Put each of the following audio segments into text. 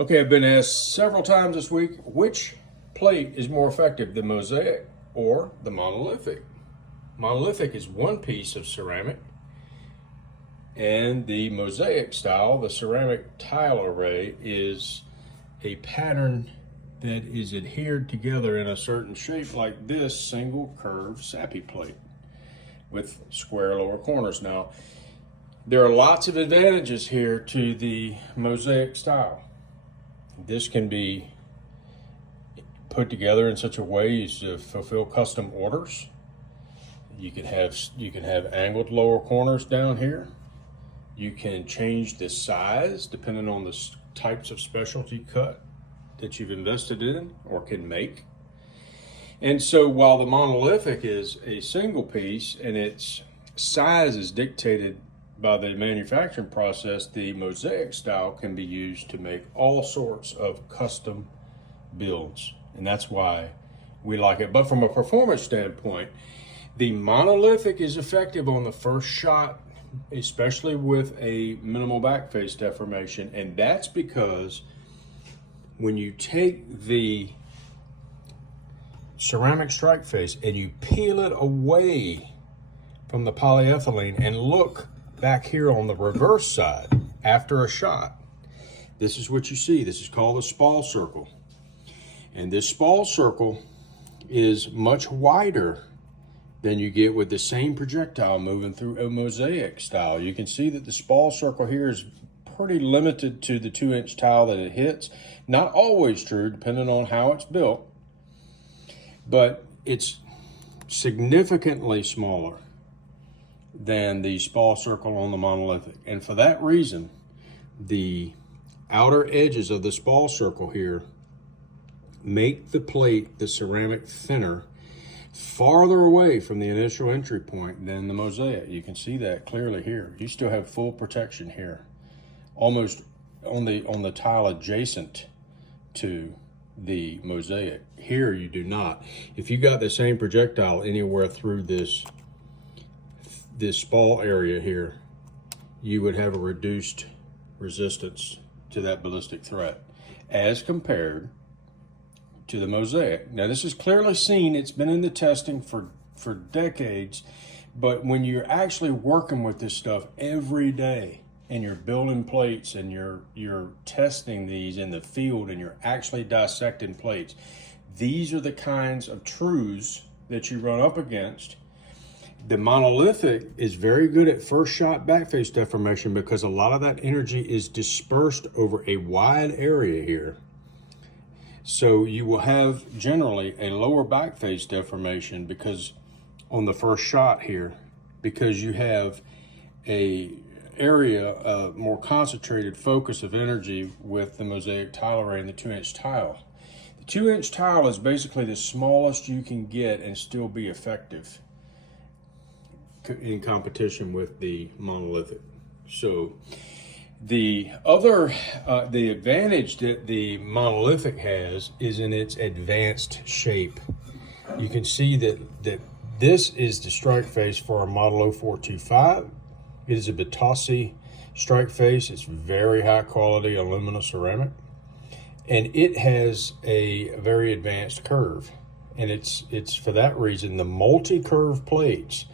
Okay, I've been asked several times this week, which plate is more effective, the mosaic or the monolithic? Monolithic is one piece of ceramic, and the mosaic style, the ceramic tile array, is a pattern that is adhered together in a certain shape like this single curved SAPI plate with square lower corners. Now, there are lots of advantages here to the mosaic style. This can be put together in such a way as to fulfill custom orders. You can have angled lower corners down here. You can change the size depending on the types of specialty cut that you've invested in or can make. And so while the monolithic is a single piece and its size is dictated by the manufacturing process, the mosaic style can be used to make all sorts of custom builds. And that's why we like it. But from a performance standpoint, the monolithic is effective on the first shot, especially with a minimal back face deformation. And that's because when you take the ceramic strike face and you peel it away from the polyethylene and look back here on the reverse side after a shot, this is what you see. This is called a spall circle. And this spall circle is much wider than you get with the same projectile moving through a mosaic style. You can see that the spall circle here is pretty limited to the 2-inch tile that it hits. Not always true, depending on how it's built, but it's significantly smaller than the spall circle on the monolithic. And for that reason, the outer edges of the spall circle here make the plate, the ceramic, thinner, farther away from the initial entry point than the mosaic. You can see that clearly here. You still have full protection here, almost on the tile adjacent to the mosaic. Here you do not. If you got the same projectile anywhere through this spall area here, you would have a reduced resistance to that ballistic threat as compared to the mosaic. Now this is clearly seen, it's been in the testing for decades, but when you're actually working with this stuff every day and you're building plates and you're testing these in the field and you're actually dissecting plates, these are the kinds of truths that you run up against. The monolithic is very good at first shot backface deformation because a lot of that energy is dispersed over a wide area here. So you will have generally a lower backface deformation because on the first shot here, because you have a area, a more concentrated focus of energy with the mosaic tile array and the 2-inch tile. The 2-inch tile is basically the smallest you can get and still be effective in competition with the monolithic. So the advantage that the monolithic has is in its advanced shape. You can see that this is the strike face for our Model 0425. It is a Battasi strike face. It's very high quality aluminum ceramic, and it has a very advanced curve. And it's for that reason the multi-curve plates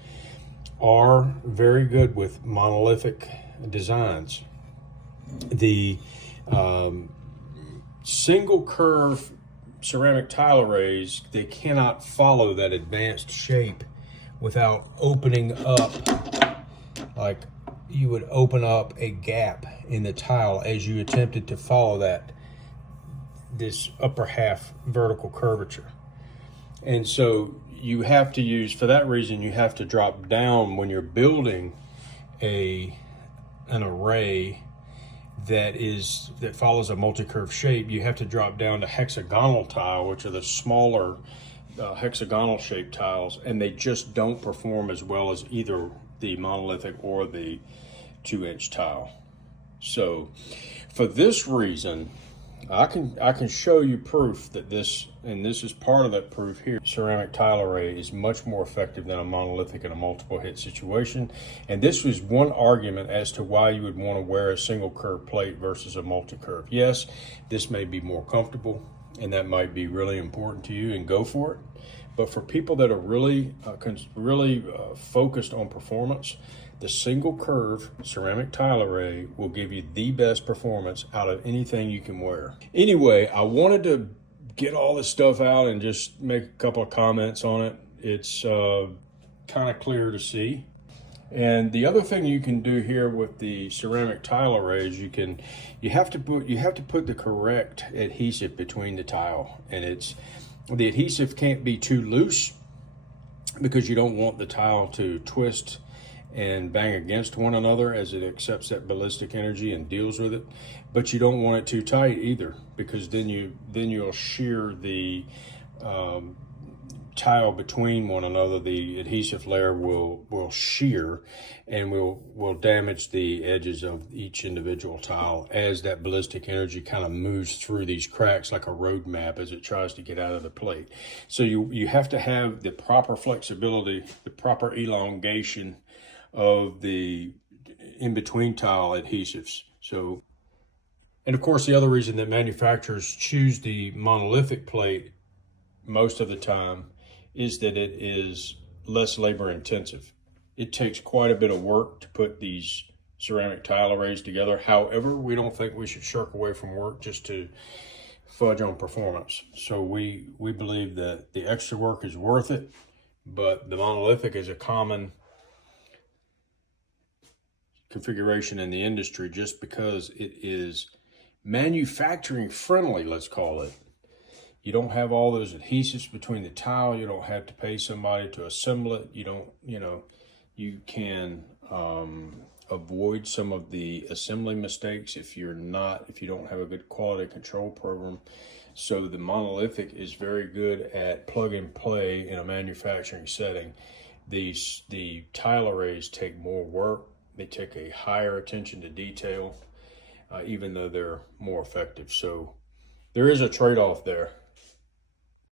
are very good with monolithic designs. The single curve ceramic tile arrays, they cannot follow that advanced shape without opening up, like you would open up a gap in the tile as you attempted to follow this upper half vertical curvature. And so you have to use, for that reason, you have to drop down when you're building an array that follows a multi-curve shape. You have to drop down to hexagonal tile, which are the smaller hexagonal shaped tiles, and they just don't perform as well as either the monolithic or the 2-inch tile. So for this reason, I can show you proof that this, and this is part of that proof here. Ceramic tile array is much more effective than a monolithic in a multiple hit situation. And this was one argument as to why you would want to wear a single curve plate versus a multi-curve. Yes, this may be more comfortable, and that might be really important to you, and go for it. But for people that are really focused on performance, the single curve ceramic tile array will give you the best performance out of anything you can wear. Anyway, I wanted to get all this stuff out and just make a couple of comments on it. It's kind of clear to see. And the other thing you can do here with the ceramic tile arrays, you have to put the correct adhesive between the tile, and the adhesive can't be too loose because you don't want the tile to twist and bang against one another as it accepts that ballistic energy and deals with it. But you don't want it too tight either, because then you'll shear the tile between one another. The adhesive layer will shear and will damage the edges of each individual tile as that ballistic energy kind of moves through these cracks like a road map as it tries to get out of the plate. So you have to have the proper flexibility, the proper elongation of the in-between tile adhesives. So, and of course, the other reason that manufacturers choose the monolithic plate most of the time is that it is less labor intensive. It takes quite a bit of work to put these ceramic tile arrays together. However, we don't think we should shirk away from work just to fudge on performance. So we believe that the extra work is worth it, but the monolithic is a common configuration in the industry just because it is manufacturing friendly, let's call it. You don't have all those adhesives between the tile. You don't have to pay somebody to assemble it. You can avoid some of the assembly mistakes if you don't have a good quality control program. So the monolithic is very good at plug and play in a manufacturing setting. The tile arrays take more work. They take a higher attention to detail, even though they're more effective. So there is a trade-off there.